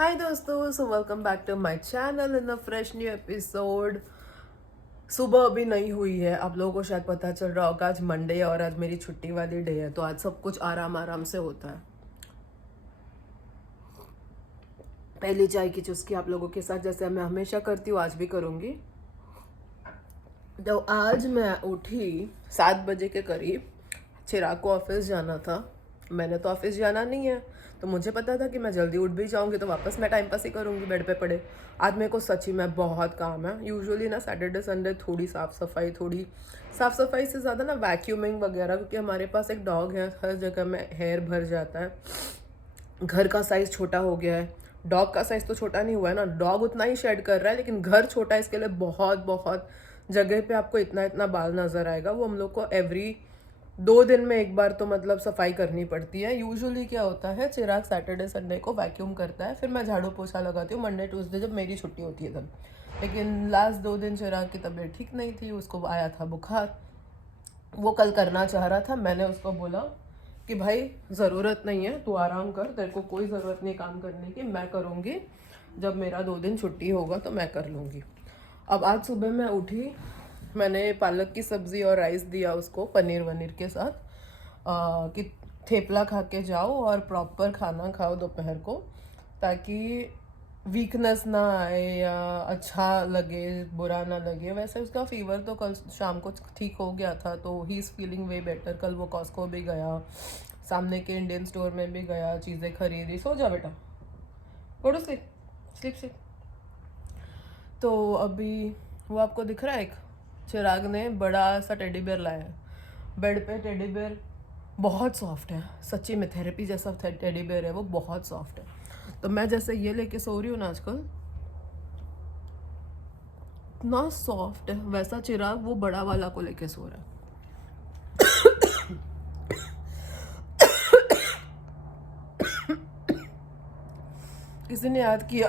हाय दोस्तों, so welcome back to my channel in a fresh new episode. सुबह अभी नहीं हुई है, आप लोगों को शायद पता चल रहा होगा आज मंडे है और आज मेरी छुट्टी वाली डे है, तो आज सब कुछ आराम आराम से होता है। पहली चाय की चुस्की आप लोगों के साथ जैसे मैं हमेशा करती हूँ आज भी करूँगी। तो आज मैं उठी 7 बजे के करीब। चिराग को ऑफिस जाना था, मैंने तो ऑफिस जाना नहीं है, तो मुझे पता था कि मैं जल्दी उठ भी जाऊंगी तो वापस मैं टाइम पास ही करूंगी बेड पे पड़े। आज मेरे को सच्ची में बहुत काम है। यूजुअली ना सैटरडे संडे थोड़ी साफ़ सफाई से ज़्यादा ना वैक्यूमिंग वगैरह, क्योंकि हमारे पास एक डॉग है, हर जगह में हेयर भर जाता है। घर का साइज़ छोटा हो गया है, डॉग का साइज़ तो छोटा नहीं हुआ है ना, डॉग उतना ही शेड कर रहा है, लेकिन घर छोटा है, इसके लिए बहुत बहुत जगह पे आपको इतना इतना बाल नज़र आएगा। वो हम लोग को एवरी 2 दिन में एक बार तो मतलब सफाई करनी पड़ती है। यूजुअली क्या होता है, चिराग सैटरडे संडे को वैक्यूम करता है, फिर मैं झाड़ू पोछा लगाती हूँ मंडे ट्यूसडे जब मेरी छुट्टी होती है तब। लेकिन लास्ट 2 दिन चिराग की तबीयत ठीक नहीं थी, उसको आया था बुखार। वो कल करना चाह रहा था, मैंने उसको बोला कि भाई ज़रूरत नहीं है, तू आराम कर, तेरे को कोई ज़रूरत नहीं काम करने की, मैं करूँगी। जब मेरा 2 दिन छुट्टी होगा तो मैं कर लूँगी। अब आज सुबह मैं उठी, मैंने पालक की सब्ज़ी और राइस दिया उसको पनीर वनीर के साथ, कि थेपला खा के जाओ और प्रॉपर खाना खाओ दोपहर को, ताकि वीकनेस ना आए या अच्छा लगे बुरा ना लगे। वैसे उसका फीवर तो कल शाम को ठीक हो गया था, तो he is feeling way better. कल वो कॉस्को भी गया, सामने के इंडियन स्टोर में भी गया, चीज़ें खरीदी। सो जा बेटा, go to sleep, sleep sleep. तो अभी वो आपको दिख रहा है, एक चिराग ने बड़ा सा टेडी बेयर लाया है। बेड पे टेडी बेयर बहुत सॉफ्ट है, सच्ची में थेरेपी जैसा टेडी बेयर है वो, बहुत सॉफ्ट है। तो मैं जैसे ये लेके सो रही हूँ ना आजकल, इतना सॉफ्ट है, वैसा चिराग वो बड़ा वाला को लेके सो रहा है। किसी ने याद किया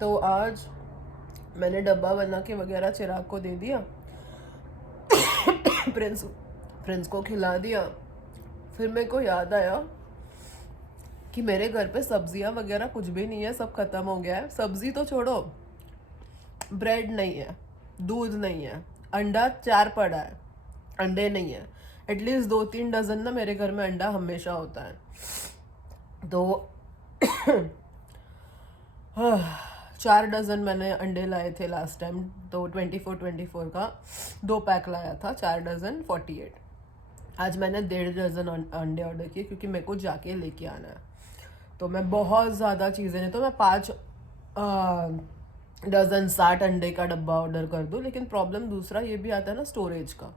तो आज मैंने डब्बा बना के वगैरह चिराग को दे दिया, प्रिंस प्रिंस को खिला दिया। फिर मेरे को याद आया कि मेरे घर पे सब्जियां वगैरह कुछ भी नहीं है, सब खत्म हो गया है। सब्जी तो छोड़ो, ब्रेड नहीं है, दूध नहीं है, अंडा 4 पड़ा है, अंडे नहीं है। एटलीस्ट 2-3 डजन ना मेरे घर में अंडा हमेशा होता है। तो 4 डजन मैंने अंडे लाए थे लास्ट टाइम, तो 24 का 2 पैक लाया था, 4 डजन 48। आज मैंने 1.5 डजन अंडे ऑर्डर किए, क्योंकि मेरे को जाके लेके आना है। तो मैं बहुत ज़्यादा चीज़ें नहीं तो मैं 5 डजन 60 अंडे का डब्बा ऑर्डर कर दूँ। लेकिन प्रॉब्लम दूसरा ये भी आता है ना, स्टोरेज का।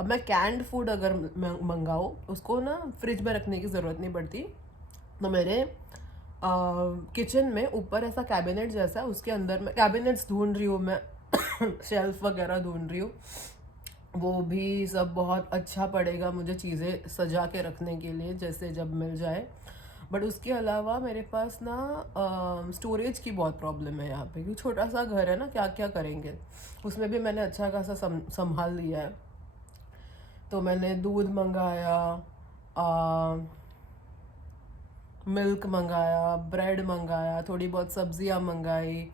अब मैं कैंड फूड अगर मंगाऊँ, उसको ना फ्रिज में रखने की ज़रूरत नहीं पड़ती। तो मेरे किचन में ऊपर ऐसा कैबिनेट जैसा है, उसके अंदर मैं कैबिनेट्स ढूंढ रही हूँ मैं शेल्फ वगैरह ढूंढ रही हूँ, वो भी सब बहुत अच्छा पड़ेगा मुझे चीज़ें सजा के रखने के लिए, जैसे जब मिल जाए। बट उसके अलावा मेरे पास ना स्टोरेज की बहुत प्रॉब्लम है यहाँ पे, क्योंकि छोटा सा घर है ना, क्या क्या करेंगे। उसमें भी मैंने अच्छा खासा संभाल लिया है। तो मैंने दूध मंगाया, मिल्क मंगाया, ब्रेड मंगाया, थोड़ी बहुत सब्जियां मंगाई,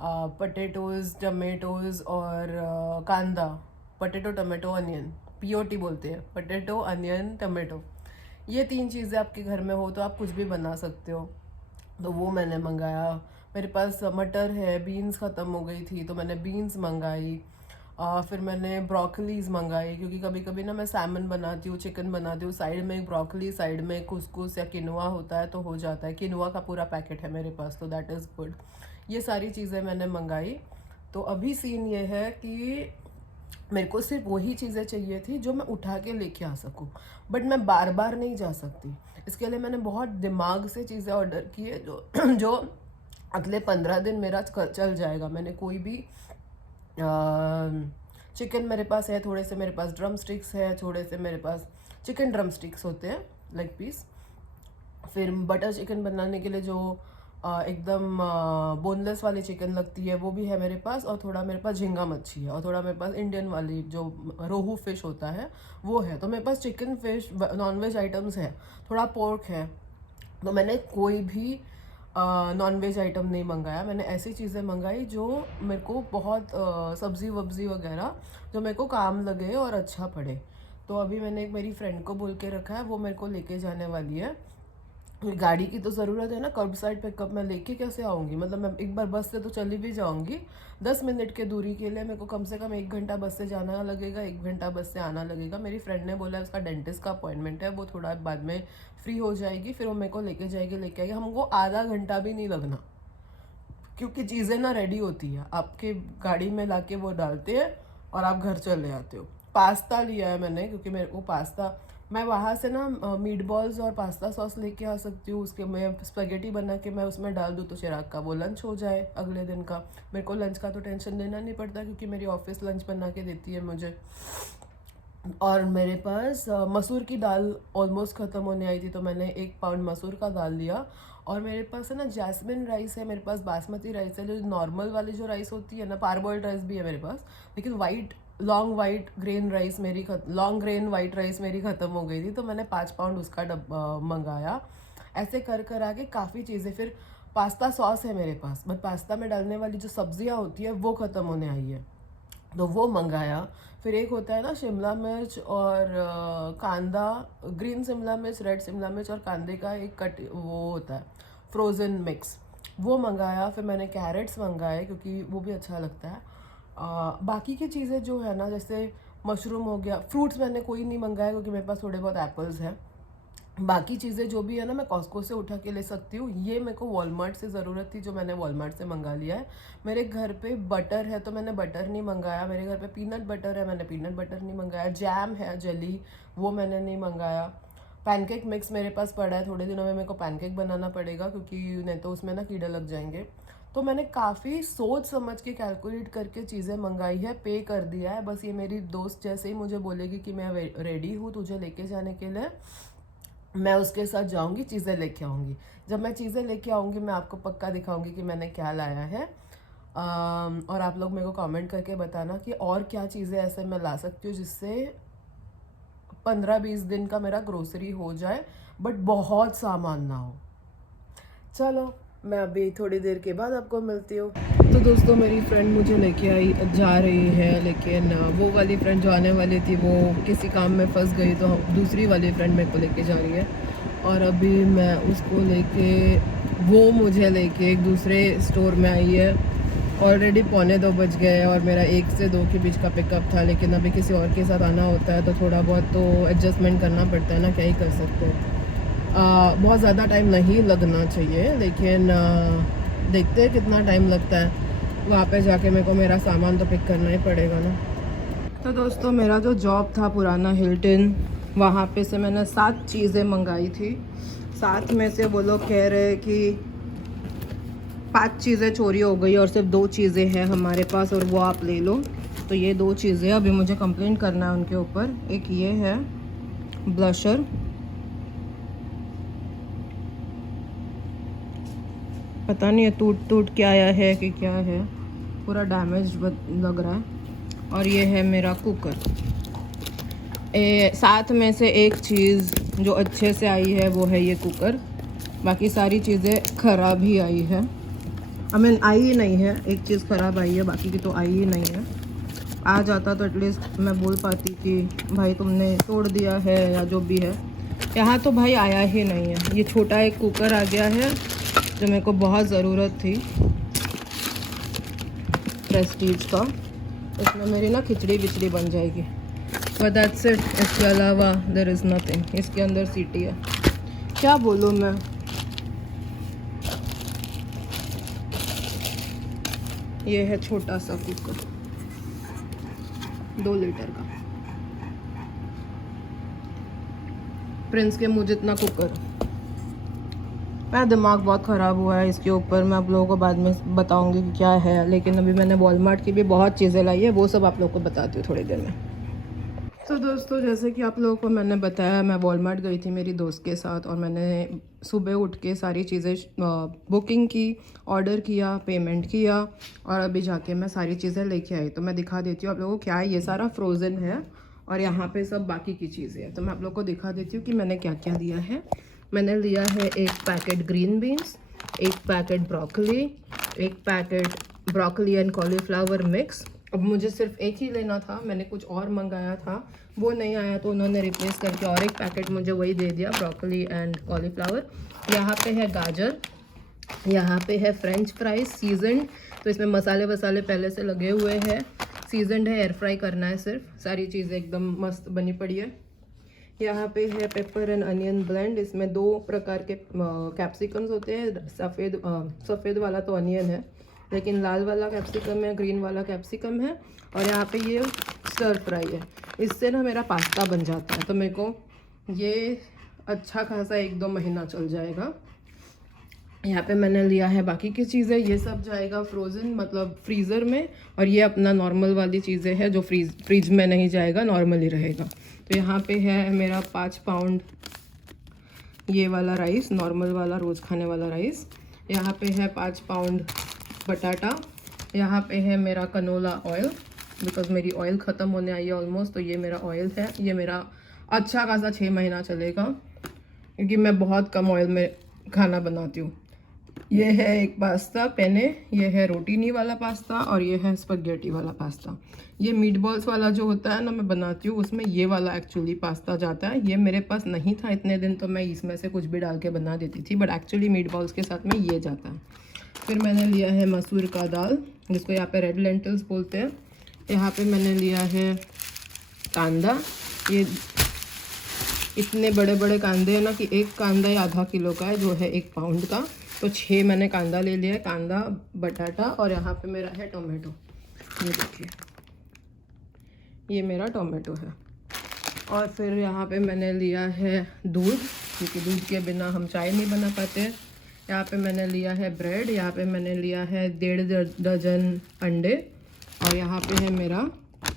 पटेटोज़ टमेटोज़ और कांदा, पटेटो टमेटो अनियन, पीओटी बोलते हैं, पटेटो अनियन टमेटो। ये 3 चीज़ें आपके घर में हो तो आप कुछ भी बना सकते हो। तो वो मैंने मंगाया। मेरे पास मटर है, बीन्स ख़त्म हो गई थी तो मैंने बीन्स मंगाई। फिर मैंने ब्रोकलीज मंगाई, क्योंकि कभी कभी ना मैं सैमन बनाती हूँ, चिकन बनाती हूँ, साइड में एक ब्रोकली, साइड में कुसकुस या किनुआ होता है तो हो जाता है। किनुआ का पूरा पैकेट है मेरे पास, तो दैट इज़ गुड। ये सारी चीज़ें मैंने मंगाई। तो अभी सीन ये है कि मेरे को सिर्फ वही चीज़ें चाहिए थी जो मैं उठा के लेके आ सकूँ, बट मैं बार बार नहीं जा सकती। इसके लिए मैंने बहुत दिमाग से चीज़ें ऑर्डर की है जो जो अगले 15 दिन मेरा चल जाएगा। मैंने कोई भी चिकन मेरे पास है, थोड़े से मेरे पास ड्रम स्टिक्स है, थोड़े से मेरे पास चिकन ड्रम स्टिक्स होते हैं, लेग पीस। फिर बटर चिकन बनाने के लिए जो एकदम बोनलेस वाली चिकन लगती है वो भी है मेरे पास, और थोड़ा मेरे पास झींगा मच्छी है, और थोड़ा मेरे पास इंडियन वाली जो रोहू फिश होता है वो है। तो मेरे पास चिकन फिश नॉनवेज आइटम्स है, थोड़ा पोर्क है, तो मैंने कोई भी नॉन वेज आइटम नहीं मंगाया। मैंने ऐसी चीज़ें मंगाई जो मेरे को बहुत सब्ज़ी वब्ज़ी वगैरह जो मेरे को काम लगे और अच्छा पड़े। तो अभी मैंने एक मेरी फ्रेंड को बोल के रखा है, वो मेरे को लेके जाने वाली है। गाड़ी की तो ज़रूरत है ना, कर्ब साइड पिकअप मैं लेके कैसे आऊँगी? मतलब मैं एक बार बस से तो चली भी जाऊँगी, 10 मिनट के दूरी के लिए मेरे को कम से कम 1 घंटा बस से जाना लगेगा, 1 घंटा बस से आना लगेगा। मेरी फ्रेंड ने बोला है उसका डेंटिस्ट का अपॉइंटमेंट है, वो थोड़ा बाद में फ्री हो जाएगी, फिर वो मेरे को लेके जाएगी, लेके आएगी। हमको आधा घंटा भी नहीं लगना, क्योंकि चीज़ें ना रेडी होती है, आपके गाड़ी में लाके वो डालते हैं और आप घर चले आते हो। पास्ता लिया है मैंने, क्योंकि मेरे को पास्ता, मैं वहाँ से ना मीट बॉल्स और पास्ता सॉस लेके आ सकती हूँ। उसके मैं स्पेगेटी बना के मैं उसमें डाल दूँ तो चिराग का वो लंच हो जाए अगले दिन का। मेरे को लंच का तो टेंशन लेना नहीं पड़ता, क्योंकि मेरी ऑफिस लंच बना के देती है मुझे। और मेरे पास मसूर की दाल ऑलमोस्ट ख़त्म होने आई थी, तो मैंने 1 पाउंड मसूर का दाल लिया। और मेरे पास है ना जैस्मिन राइस है, मेरे पास बासमती राइस है, जो नॉर्मल वाली जो राइस होती है ना, पारबॉइल्ड राइस भी है मेरे पास, लेकिन लॉन्ग वाइट ग्रेन राइस मेरी लॉन्ग ग्रेन वाइट राइस मेरी ख़त्म हो गई थी, तो मैंने 5 पाउंड उसका मंगाया। ऐसे कर आके काफ़ी चीज़ें। फिर पास्ता सॉस है मेरे पास, बट पास्ता में डालने वाली जो सब्जियां होती है वो ख़त्म होने आई है, तो वो मंगाया। फिर एक होता है ना शिमला मिर्च और कांदा, ग्रीन शिमला मिर्च, रेड शिमला मिर्च और कांदे का एक कट वो होता है फ्रोज़न मिक्स, वो मंगाया। फिर मैंने कैरेट्स मंगाए, क्योंकि वो भी अच्छा लगता है। बाकी की चीज़ें जो है ना, जैसे मशरूम हो गया, फ्रूट्स मैंने कोई नहीं मंगाया, क्योंकि मेरे पास थोड़े बहुत एप्पल्स हैं। बाकी चीज़ें जो भी है ना, मैं कॉस्को से उठा के ले सकती हूँ। ये मेरे को वॉलमार्ट से ज़रूरत थी, जो मैंने वॉलमार्ट से मंगा लिया है। मेरे घर पे बटर है, तो मैंने बटर नहीं मंगाया। मेरे घर पे पीनट बटर है, मैंने पीनट बटर नहीं मंगाया। जैम है जली, वो मैंने नहीं मंगाया। पैनकेक मिक्स मेरे पास पड़ा है, थोड़े दिनों में मेरे को पैनकेक बनाना पड़ेगा, क्योंकि नहीं तो उसमें ना कीड़े लग जाएंगे। तो मैंने काफ़ी सोच समझ के कैलकुलेट करके चीज़ें मंगाई है, पे कर दिया है। बस ये मेरी दोस्त जैसे ही मुझे बोलेगी कि मैं रेडी हूँ तुझे लेके जाने के लिए, मैं उसके साथ जाऊंगी, चीज़ें लेके आऊँगी। जब मैं चीज़ें लेके आऊँगी, मैं आपको पक्का दिखाऊंगी कि मैंने क्या लाया है। और आप लोग मेरे को कमेंट करके बताना कि और क्या चीज़ें ऐसे मैं ला सकती हूँ जिससे 15-20 दिन का मेरा ग्रोसरी हो जाए, बट बहुत सामान ना हो। चलो, मैं अभी थोड़ी देर के बाद आपको मिलती हूँ। तो दोस्तों, मेरी फ्रेंड मुझे लेके आई जा रही है, लेकिन वो वाली फ्रेंड जो आने वाली थी वो किसी काम में फंस गई, तो दूसरी वाली फ्रेंड मेरे को लेके जा रही है। और अभी मैं उसको लेके, वो मुझे लेके एक दूसरे स्टोर में आई है। ऑलरेडी 2:45 बज गए और मेरा 1 से 2 के बीच का पिकअप था, लेकिन अभी किसी और के साथ आना होता है तो थोड़ा बहुत तो एडजस्टमेंट करना पड़ता है ना, क्या ही कर सकते हैं। बहुत ज़्यादा टाइम नहीं लगना चाहिए, लेकिन देखते हैं कितना टाइम लगता है। वहाँ पे जाके मेरे को मेरा सामान तो पिक करना ही पड़ेगा ना। तो दोस्तों, मेरा जो जॉब था पुराना हिल्टन, वहाँ पे से मैंने 7 चीज़ें मंगाई थी। 7 में से वो लोग कह रहे हैं कि 5 चीज़ें चोरी हो गई और सिर्फ 2 चीज़ें हैं हमारे पास, और वो आप ले लो। तो ये 2 चीज़ें अभी मुझे कंप्लेन करना है उनके ऊपर। एक ये है ब्लशर, पता नहीं है टूट के आया है कि क्या है, पूरा डैमेज लग रहा है। और ये है मेरा कुकर। 7 में से एक चीज़ जो अच्छे से आई है वो है ये कुकर, बाकी सारी चीज़ें ख़राब ही आई है। आई ही नहीं है, एक चीज़ ख़राब आई है, बाकी की तो आई ही नहीं है। आ जाता तो एटलीस्ट मैं बोल पाती कि भाई तुमने तोड़ दिया है या जो भी है। यहाँ तो भाई आया ही नहीं है। ये छोटा एक कुकर आ गया है जो मेरे को बहुत ज़रूरत थी, प्रेस्टीज का। इसमें मेरी ना खिचड़ी बिचड़ी बन जाएगी, बट दैट्स इट। इसके अलावा देयर इज़ नथिंग। इसके अंदर सीटी है, क्या बोलूँ मैं। ये है छोटा सा कुकर, 2 लीटर का, प्रिंस के मुँह जितना कुकर। मेरा दिमाग बहुत ख़राब हुआ है इसके ऊपर, मैं आप लोगों को बाद में बताऊंगी कि क्या है। लेकिन अभी मैंने वॉलमार्ट की भी बहुत चीज़ें लाई है, वो सब आप लोगों को बताती हूँ थोड़ी देर में। तो दोस्तों, जैसे कि आप लोगों को मैंने बताया, मैं वॉलमार्ट गई थी मेरी दोस्त के साथ, और मैंने सुबह उठ के सारी चीज़ें बुकिंग की, ऑर्डर किया, पेमेंट किया, और अभी जाके मैं सारी चीज़ें लेके आई। तो मैं दिखा देती हूँ आप लोगों को क्या है। ये सारा फ्रोज़न है और यहाँ पे सब बाकी की चीज़ें हैं, तो मैं आप लोगों को दिखा देती हूँ कि मैंने क्या क्या दिया है। मैंने लिया है एक पैकेट ग्रीन बीन्स, एक पैकेट ब्रोकली, एक packet broccoli and cauliflower mix. अब मुझे सिर्फ एक ही लेना था, मैंने कुछ और मंगाया था, वो नहीं आया तो उन्होंने रिप्लेस करके और एक पैकेट मुझे वही दे दिया, ब्रोकली एंड कॉलीफ्लावर। यहाँ पे है गाजर, यहाँ पे है फ्रेंच फ्राइज सीजनड, तो इसमें मसाले वसाले पहले से लगे हुए हैं। सीजनड है, एयर फ्राई करना है सिर्फ, सारी चीज़ें एकदम मस्त बनी पड़ी है। यहाँ पे है पेपर एंड अनियन ब्लेंड, इसमें 2 प्रकार के कैप्सिकम्स होते हैं। सफ़ेद वाला तो अनियन है, लेकिन लाल वाला कैप्सिकम है, ग्रीन वाला कैप्सिकम है। और यहाँ पे ये स्टर फ्राई है। इससे ना मेरा पास्ता बन जाता है, तो मेरे को ये अच्छा खासा 1-2 महीना चल जाएगा। यहाँ पे मैंने लिया है बाकी की चीज़ें, ये सब जाएगा फ्रोज़न मतलब फ्रीज़र में, और ये अपना नॉर्मल वाली चीज़ें हैं जो फ्रिज में नहीं जाएगा, नॉर्मली रहेगा। तो यहाँ पे है मेरा 5 पाउंड ये वाला राइस, नॉर्मल वाला रोज़ खाने वाला राइस। यहाँ पे है 5 पाउंड बटाटा। यहाँ पे है मेरा कनोला ऑयल, बिकॉज मेरी ऑयल ख़त्म होने आई है ऑलमोस्ट, तो ये मेरा ऑयल है। ये मेरा अच्छा खासा 6 महीना चलेगा, क्योंकि मैं बहुत कम ऑयल में खाना बनाती हूँ। ये है एक पास्ता पेने, ये है रोटीनी वाला पास्ता, और ये है स्पगेटी वाला पास्ता। ये मीट बॉल्स वाला जो होता है ना मैं बनाती हूँ, उसमें ये वाला एक्चुअली पास्ता जाता है। ये मेरे पास नहीं था इतने दिन, तो मैं इसमें से कुछ भी डाल के बना देती थी, बट एक्चुअली मीट बॉल्स के साथ में ये जाता है। फिर मैंने लिया है मसूर का दाल, जिसको यहाँ पे रेड लेंटिल्स बोलते हैं। यहाँ पे मैंने लिया है कांदा, ये इतने बड़े बड़े कांदे हैं ना कि एक कांदा ही आधा किलो का है, जो है 1 पाउंड का। तो 6 मैंने कांदा ले लिया है, कांदा, बटाटा, और यहाँ पे मेरा है टोमेटो। ये देखिए, ये मेरा टोमेटो है। और फिर यहाँ पे मैंने लिया है दूध, क्योंकि दूध के बिना हम चाय नहीं बना पाते। यहाँ पे मैंने लिया है ब्रेड, यहाँ पे मैंने लिया है 1.5 दर्जन अंडे, और यहाँ पे है मेरा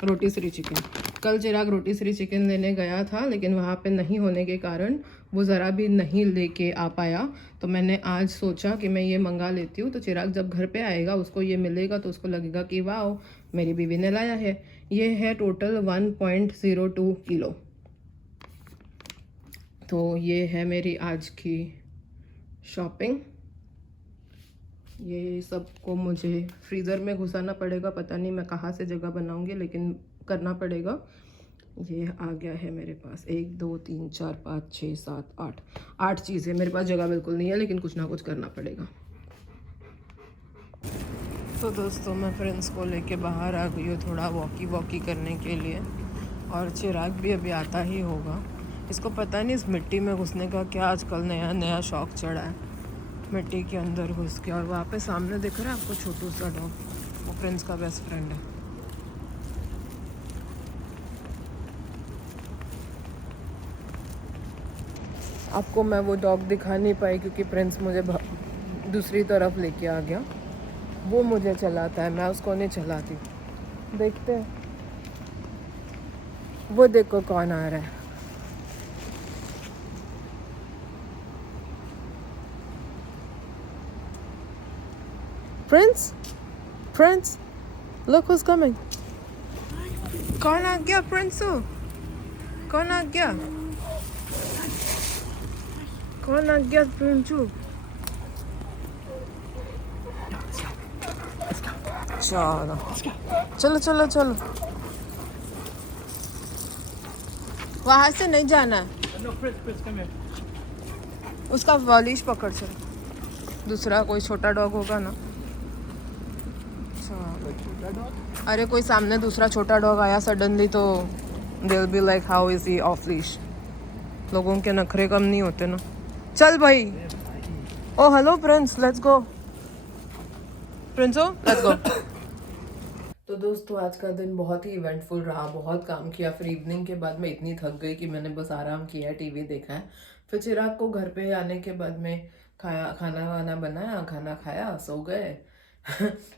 रोटी श्री चिकन। कल चिराग रोटी श्री चिकन लेने गया था, लेकिन वहाँ पे नहीं होने के कारण वो ज़रा भी नहीं लेके आ पाया, तो मैंने आज सोचा कि मैं ये मंगा लेती हूँ। तो चिराग जब घर पे आएगा, उसको ये मिलेगा तो उसको लगेगा कि वाह, मेरी बीवी ने लाया है। ये है टोटल 1.02 किलो। तो ये है मेरी आज की शॉपिंग। ये सबको मुझे फ्रीज़र में घुसाना पड़ेगा, पता नहीं मैं कहाँ से जगह बनाऊंगी, लेकिन करना पड़ेगा। ये आ गया है मेरे पास 1 2 3 4 5 6 7 8 चीज़ें। मेरे पास जगह बिल्कुल नहीं है, लेकिन कुछ ना कुछ करना पड़ेगा। तो दोस्तों, मैं फ्रेंड्स को लेके बाहर आ गई हूँ थोड़ा वॉकी करने के लिए, और चिराग भी अभी आता ही होगा। इसको पता नहीं इस मिट्टी में घुसने का क्या आजकल नया शौक चढ़ा है, मिट्टी के अंदर घुस के। और वहाँ पे सामने दिख रहा है आपको छोटू सा डॉग, वो फ्रेंड्स का बेस्ट फ्रेंड है। आपको मैं वो डॉग दिखा नहीं पाई, क्योंकि प्रिंस मुझे दूसरी तरफ लेके आ गया। वो मुझे चलाता है, मैं उसको नहीं चलाती। देखते हैं, वो देखो कौन आ रहा है। Prince, look who's coming. कौन आ गया प्रिंसो? कौन आ गया? कौन आ गया प्रिंसू? चलो। वहां से नहीं जाना है। उसका वॉलिश पकड़, चलो। दूसरा कोई छोटा डॉग होगा ना। अरे कोई सामने दूसरा छोटा डॉग आया सडनली, तो they will be like how is he off leash. लोगों के नखरे कम नहीं होते ना। चल भाई। Oh hello Prince, let's go. प्रिंसो, लेट्स गो। तो दोस्तों, आज का दिन बहुत ही इवेंटफुल रहा, बहुत काम किया। फिर इवनिंग के बाद मैं इतनी थक गई कि मैंने बस आराम किया, टीवी देखा है। फिर चिराग को घर पे आने के बाद में खाना वाना बनाया, खाना खाया, सो गए।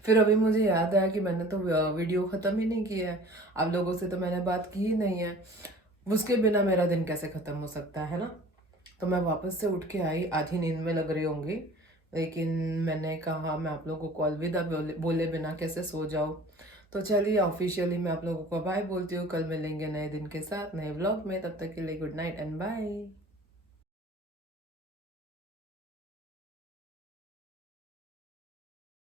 फिर अभी मुझे याद आया कि मैंने तो वीडियो ख़त्म ही नहीं किया है, आप लोगों से तो मैंने बात की ही नहीं है। उसके बिना मेरा दिन कैसे ख़त्म हो सकता है ना। तो मैं वापस से उठ के आई, आधी नींद में लग रही होंगी, लेकिन मैंने कहा मैं आप लोगों को अलविदा बोले बिना कैसे सो जाऊँ। तो चलिए ऑफिशियली मैं आप लोगों को बाय बोलती हूँ। कल मिलेंगे नए दिन के साथ, नए व्लॉग में। तब तक के लिए गुड नाइट एंड बाय।